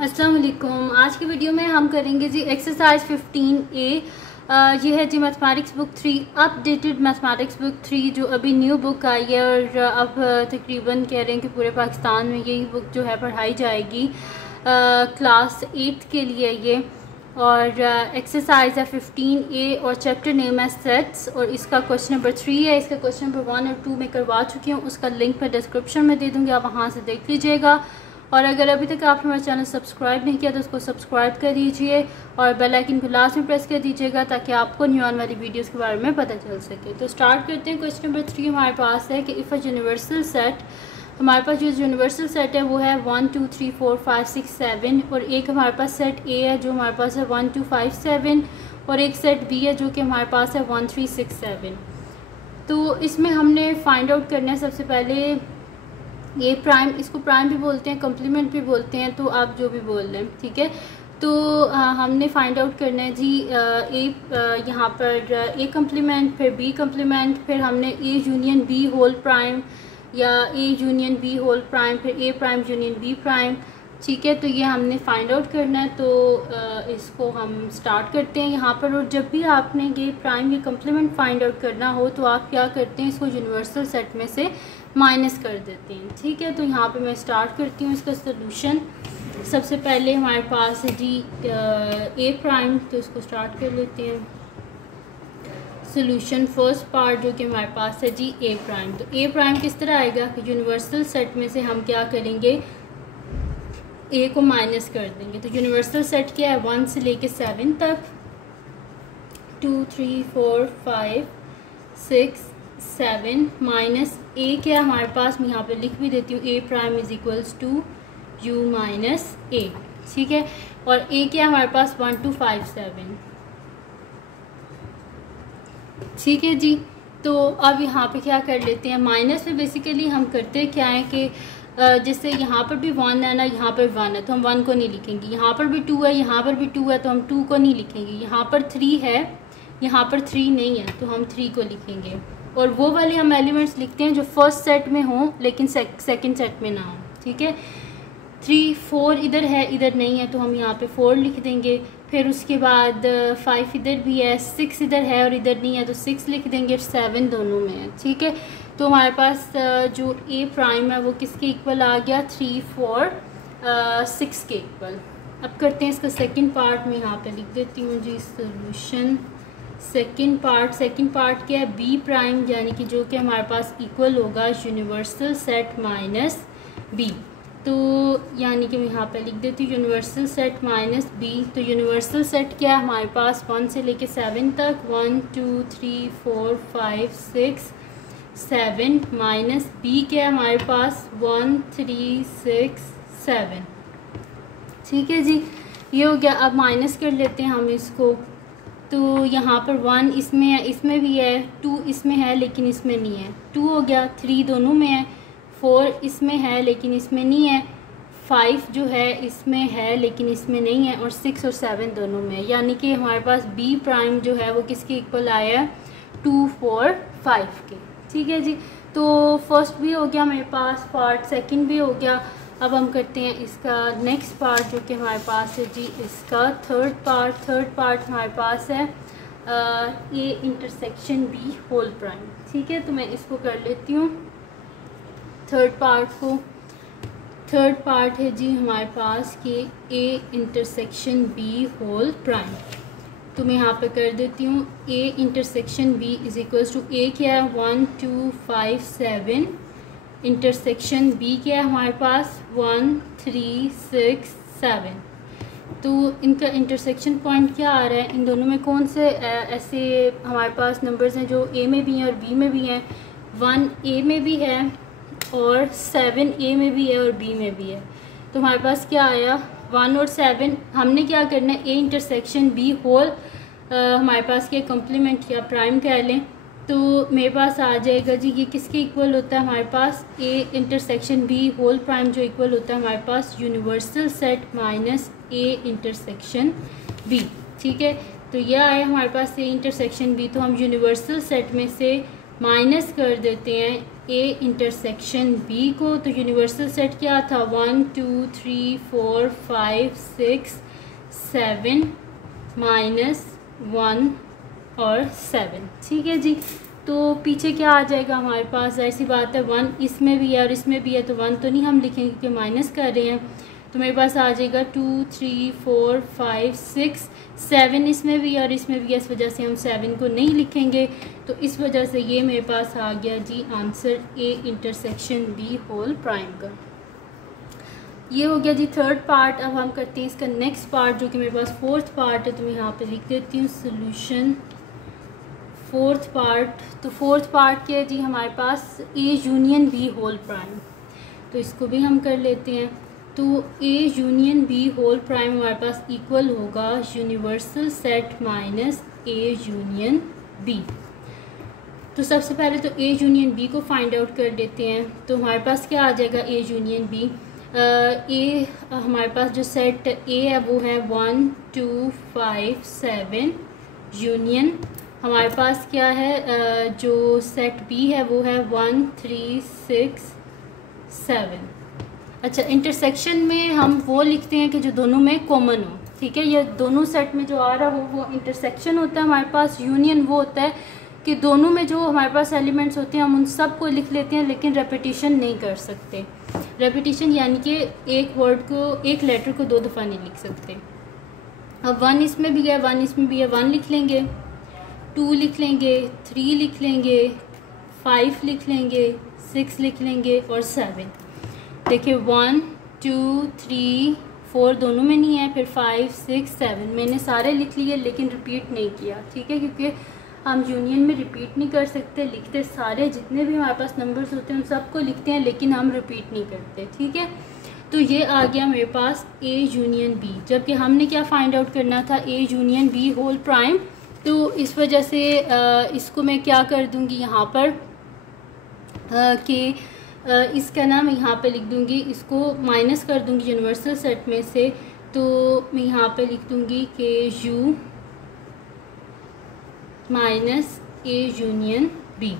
अस्सलाम वालेकुम। आज की वीडियो में हम करेंगे जी एक्सरसाइज 15A। ये है जी mathematics book 3, updated mathematics book 3 जो अभी न्यू बुक आई है और अब तकरीबन कह रहे हैं कि पूरे पाकिस्तान में यही बुक जो है पढ़ाई जाएगी क्लास 8 के लिए ये। और एक्सरसाइज है 15A और चैप्टर नेम है सेट्स और इसका क्वेश्चन नंबर 3 है। इसका क्वेश्चन नंबर 1 और 2 में करवा चुकी हूँ, उसका लिंक मैं डिस्क्रिप्शन में दे दूँगी, आप वहाँ से देख लीजिएगा। और अगर अभी तक आपने हमारा चैनल सब्सक्राइब नहीं किया तो उसको सब्सक्राइब कर दीजिए और बेल आइकन को लास्ट में प्रेस कर दीजिएगा ताकि आपको न्यू आने वाली वीडियोस के बारे में पता चल सके। तो स्टार्ट करते हैं। क्वेश्चन नंबर 3 हमारे पास है कि इफ़ अ यूनिवर्सल सेट, हमारे पास जो यूनिवर्सल सेट है वो है 1 2 3 4 5 6 7 और एक हमारे पास सेट ए है जो हमारे पास है 1 2 5 7 और एक सेट बी है जो कि हमारे पास है 1 3 6 7। तो इसमें हमने फाइंड आउट करना है सबसे पहले ए प्राइम, इसको प्राइम भी बोलते हैं, कम्प्लीमेंट भी बोलते हैं, तो आप जो भी बोल रहे हैं, ठीक है। तो हमने फाइंड आउट करना है जी ए यहाँ पर ए कम्प्लीमेंट, फिर बी कम्प्लीमेंट, फिर हमने A union B whole prime या A union B whole prime, फिर A prime union B prime, ठीक है। तो ये हमने फाइंड आउट करना है। तो इसको हम स्टार्ट करते हैं यहाँ पर। और जब भी आपने ये प्राइम या कम्प्लीमेंट फाइंड आउट करना हो तो आप क्या करते हैं, इसको यूनिवर्सल सेट में से माइनस कर देते हैं, ठीक है। तो यहाँ पे मैं स्टार्ट करती हूँ इसका सोल्यूशन। सबसे पहले हमारे पास है जी ए प्राइम, तो इसको स्टार्ट कर लेते हैं। सोल्यूशन फर्स्ट पार्ट जो कि हमारे पास है जी ए प्राइम। तो ए प्राइम किस तरह आएगा कि यूनिवर्सल सेट में से हम क्या करेंगे, ए को माइनस कर देंगे। तो यूनिवर्सल सेट क्या है, 1 से लेके 7 तक, 2 3 4 5 6 7 माइनस ए क्या हमारे पास, मैं यहाँ पे लिख भी देती हूँ, A prime is equals to U minus A, ठीक है। और ए क्या हमारे पास 1 2 5 7, ठीक है जी। तो अब यहाँ पे क्या कर लेते हैं, माइनस में बेसिकली हम करते क्या है कि जैसे यहाँ पर भी 1 है ना, यहाँ पर 1 है तो हम 1 को नहीं लिखेंगे, यहाँ पर भी 2 है, यहाँ पर भी 2 है तो हम 2 को नहीं लिखेंगे, यहाँ पर 3 है, यहाँ पर 3 नहीं है तो हम 3 को लिखेंगे। और वो वाले हम एलिमेंट्स लिखते हैं जो फर्स्ट सेट में हों लेकिन सेकंड सेट में ना हो, ठीक है। 3 4 इधर है, इधर नहीं है तो हम यहाँ पे 4 लिख देंगे। फिर उसके बाद 5 इधर भी है, 6 इधर है और इधर नहीं है तो 6 लिख देंगे, 7 दोनों में है, ठीक है। तो हमारे पास जो ए प्राइम है वो किसके इक्वल आ गया, 3 4 6 के इक्वल। अब करते हैं इसका सेकंड पार्ट, में यहाँ पे लिख देती हूँ जी सोल्यूशन सेकंड पार्ट क्या है, बी प्राइम, यानी कि जो कि हमारे पास इक्वल होगा यूनिवर्सल सेट माइनस बी। तो यानी कि मैं यहाँ पे लिख देती हूँ यूनिवर्सल सेट माइनस बी। तो यूनिवर्सल सेट क्या है हमारे पास 1 से लेके 7 तक, 1 2 3 4 5 6 7 माइनस बी क्या है हमारे पास 1 3 6 7, ठीक है जी। ये हो गया। अब माइनस कर लेते हैं हम इसको। तो यहाँ पर 1 इसमें है, इसमें भी है, 2 इसमें है लेकिन इसमें नहीं है, 2 हो गया, 3 दोनों में है, 4 इसमें है लेकिन इसमें नहीं है, 5 जो है इसमें है लेकिन इसमें नहीं है, और 6 और 7 दोनों में है। यानी कि हमारे पास बी प्राइम जो है वो किसके इक्वल आया है, 2 4 5 के, ठीक है जी। तो फर्स्ट भी हो गया मेरे पास पार्ट, सेकंड भी हो गया। अब हम करते हैं इसका नेक्स्ट पार्ट जो कि हमारे पास है जी इसका थर्ड पार्ट हमारे पास है A intersection B whole prime, ठीक है। तो मैं इसको कर लेती हूँ थर्ड पार्ट को। थर्ड पार्ट है जी हमारे पास कि A intersection B whole prime. तो मैं यहाँ पे कर देती हूँ A intersection B is equals to A क्या है 1 2 5 7, इंटरसेक्शन बी क्या है हमारे पास 1 3 6 7। तो इनका इंटरसेक्शन पॉइंट क्या आ रहा है, इन दोनों में कौन से ऐसे हमारे पास नंबर्स हैं जो ए में भी हैं और बी में भी हैं। 1 ए में भी है और 7 ए में भी है और बी में भी है। तो हमारे पास क्या आया 1 और 7। हमने क्या करना है, ए इंटरसेक्शन बी होल हमारे पास क्या कम्प्लीमेंट या प्राइम कह लें, तो मेरे पास आ जाएगा जी ये किसके इक्वल होता है हमारे पास, A intersection B whole prime जो इक्वल होता है हमारे पास universal set minus A intersection B, ठीक है। तो यह आया हमारे पास ए इंटरसेक्शन बी। तो हम यूनिवर्सल सेट में से माइनस कर देते हैं ए इंटरसेक्शन बी को। तो यूनिवर्सल सेट क्या था, 1 2 3 4 5 6 7 -1 और 7। ठीक है जी। तो पीछे क्या आ जाएगा हमारे पास, ऐसी बात है 1 इसमें भी है और इसमें भी है, तो 1 तो नहीं हम लिखेंगे क्योंकि माइनस कर रहे हैं। तो मेरे पास आ जाएगा 2 3 4 5 6 7 इसमें भी और इसमें भी है, इस वजह से हम 7 को नहीं लिखेंगे। तो इस वजह से ये मेरे पास आ गया जी answer A intersection B whole prime का। ये हो गया जी थर्ड पार्ट। अब हम करते हैं इसका नेक्स्ट पार्ट जो कि मेरे पास फोर्थ पार्ट है। तो मैं यहाँ पे लिख देती हूँ सोल्यूशन फोर्थ पार्ट। तो फोर्थ पार्ट क्या है जी, हमारे पास A union B whole prime. तो इसको भी हम कर लेते हैं। तो A union B whole prime हमारे पास इक्वल होगा universal set minus A union B. तो सबसे पहले तो ए यूनियन बी को फाइंड आउट कर देते हैं। तो हमारे पास क्या आ जाएगा ए यूनियन बी। ए हमारे पास जो सेट ए है वो है 1 2 5 7 यूनियन हमारे पास क्या है, जो सेट बी है वो है 1 3 6 7। अच्छा, इंटरसेक्शन में हम वो लिखते हैं कि जो दोनों में कॉमन हो। ठीक है, ये दोनों सेट में जो आ रहा हो वो इंटरसेक्शन होता है हमारे पास। यूनियन वो होता है कि दोनों में जो हमारे पास एलिमेंट्स होते हैं हम उन सब को लिख लेते हैं, लेकिन रेपिटेशन नहीं कर सकते। रेपिटेशन यानी कि एक वर्ड को, एक लेटर को 2 दफ़ा नहीं लिख सकते। अब 1 इसमें भी है, 1 इसमें भी है, 1 लिख लेंगे, 2 लिख लेंगे, 3 लिख लेंगे, 5 लिख लेंगे, 6 लिख लेंगे और 7। देखिए 1 2 3 4 दोनों में नहीं है, फिर 5 6 7 मैंने सारे लिख लिए लेकिन रिपीट नहीं किया। ठीक है, क्योंकि हम यूनियन में रिपीट नहीं कर सकते, लिखते सारे जितने भी हमारे पास नंबर्स होते हैं उन सबको लिखते हैं, लेकिन हम रिपीट नहीं करते। ठीक है, तो ये आ गया मेरे पास ए यूनियन बी। जबकि हमने क्या फाइंड आउट करना था, A union B whole prime. तो इस वजह से इसको मैं क्या कर दूँगी यहाँ पर कि इसका नाम यहाँ पे लिख दूँगी, इसको माइनस कर दूँगी यूनिवर्सल सेट में से। तो मैं यहाँ पे लिख दूँगी कि U minus A union B.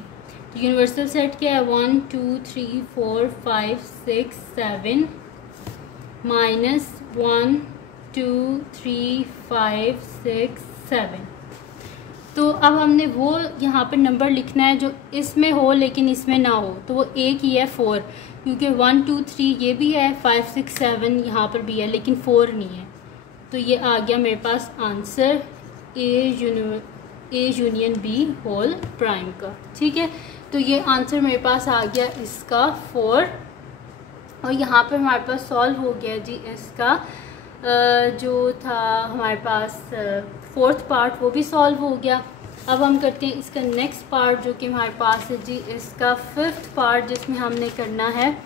तो यूनिवर्सल सेट क्या है, 1 2 3 4 5 6 7 -1 2 3 5 6 7। तो अब हमने वो यहाँ पर नंबर लिखना है जो इसमें हो लेकिन इसमें ना हो। तो वो एक ही है 4, क्योंकि 1 2 3 ये भी है, 5 6 7 यहाँ पर भी है लेकिन 4 नहीं है। तो ये आ गया मेरे पास answer A union B whole prime का। ठीक है, तो ये आंसर मेरे पास आ गया इसका 4। और यहाँ पर हमारे पास सॉल्व हो गया जी इसका जो था हमारे पास फोर्थ पार्ट, वो भी सॉल्व हो गया। अब हम करते हैं इसका नेक्स्ट पार्ट जो कि हमारे पास है जी इसका फिफ्थ पार्ट, जिसमें हमने करना है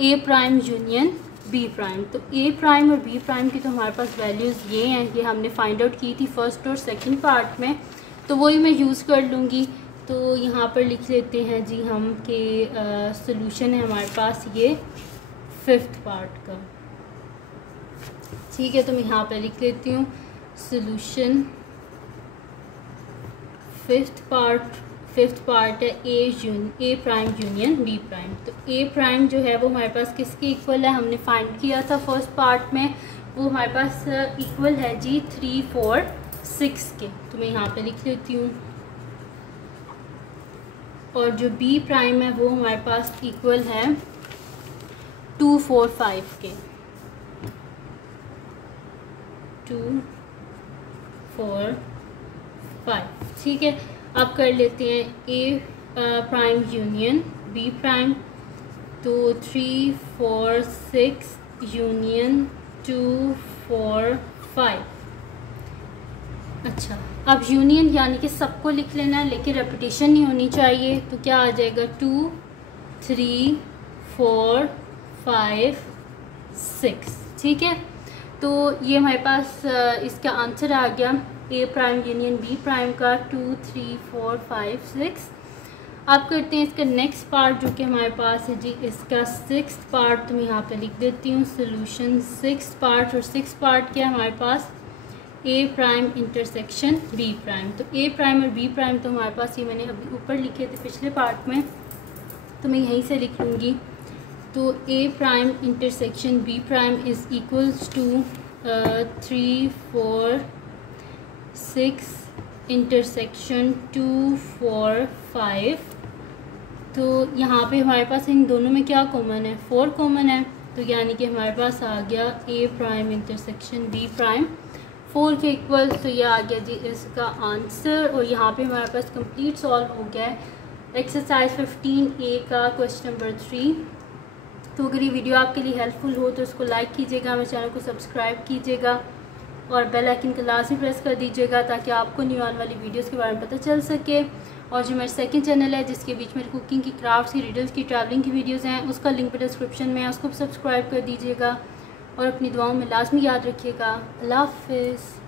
ए प्राइम यूनियन बी प्राइम। तो ए प्राइम और बी प्राइम की तो हमारे पास वैल्यूज़ ये हैं, ये हमने फाइंड आउट की थी फर्स्ट और सेकंड पार्ट में, तो वही मैं यूज़ कर लूँगी। तो यहाँ पर लिख लेते हैं जी हम कि सॉल्यूशन है हमारे पास ये फिफ्थ पार्ट का। ठीक है, तो मैं यहाँ पर लिख लेती हूँ सॉल्यूशन फिफ्थ पार्ट है ए प्राइम यूनियन बी प्राइम। तो ए प्राइम जो है वो हमारे पास किसके इक्वल है, हमने फाइंड किया था फर्स्ट पार्ट में, वो हमारे पास इक्वल है जी 3 4 6 के। तो मैं यहाँ पे लिख लेती हूँ। और जो बी प्राइम है वो हमारे पास इक्वल है 2 4 5 के। 2 4 5। ठीक है, अब कर लेते हैं ए प्राइम यूनियन बी प्राइम। तो 3 4 6 यूनियन 2 4 5। अच्छा, अब यूनियन यानी कि सबको लिख लेना है लेकिन रेपिटेशन नहीं होनी चाहिए। तो क्या आ जाएगा 2 3 4 5 6। ठीक है, तो ये हमारे पास इसका आंसर आ गया ए प्राइम यूनियन बी प्राइम का 2 3 4 5 6। अब करते हैं इसका नेक्स्ट पार्ट जो कि हमारे पास है जी इसका सिक्स्थ पार्ट। तो मैं यहाँ पे लिख देती हूँ सॉल्यूशन सिक्स्थ पार्ट। और सिक्स्थ पार्ट क्या है हमारे पास, ए प्राइम इंटरसेक्शन बी प्राइम। तो ए प्राइम और बी प्राइम तो हमारे पास ये मैंने अभी ऊपर लिखे थे पिछले पार्ट में, तो मैं यहीं से लिख लूँगी। तो A prime intersection B prime is equals to 3 4 6 intersection 2 4 5। तो यहाँ पे हमारे पास इन दोनों में क्या कॉमन है, 4 कॉमन है। तो यानी कि हमारे पास आ गया ए प्राइम इंटरसेक्शन बी प्राइम 4 के इक्वल। तो ये आ गया जी इसका आंसर। और यहाँ पे हमारे पास कंप्लीट सॉल्व हो गया है एक्सरसाइज 15A का क्वेश्चन नंबर 3। तो अगर ये वीडियो आपके लिए हेल्पफुल हो तो इसको लाइक कीजिएगा, मेरे चैनल को सब्सक्राइब कीजिएगा और बेल आइकन को लाजमी प्रेस कर दीजिएगा ताकि आपको न्यू आने वाली वीडियोस के बारे में पता चल सके। और जो मेरा सेकंड चैनल है जिसके बीच में कुकिंग की, क्राफ्ट्स की, रिडल्स की, ट्रैवलिंग की वीडियोस हैं, उसका लिंक भी डिस्क्रिप्शन में है, उसको भी सब्सक्राइब कर दीजिएगा और अपनी दुआओं में लाजमी याद रखिएगा। अल्लाह हाफिज़।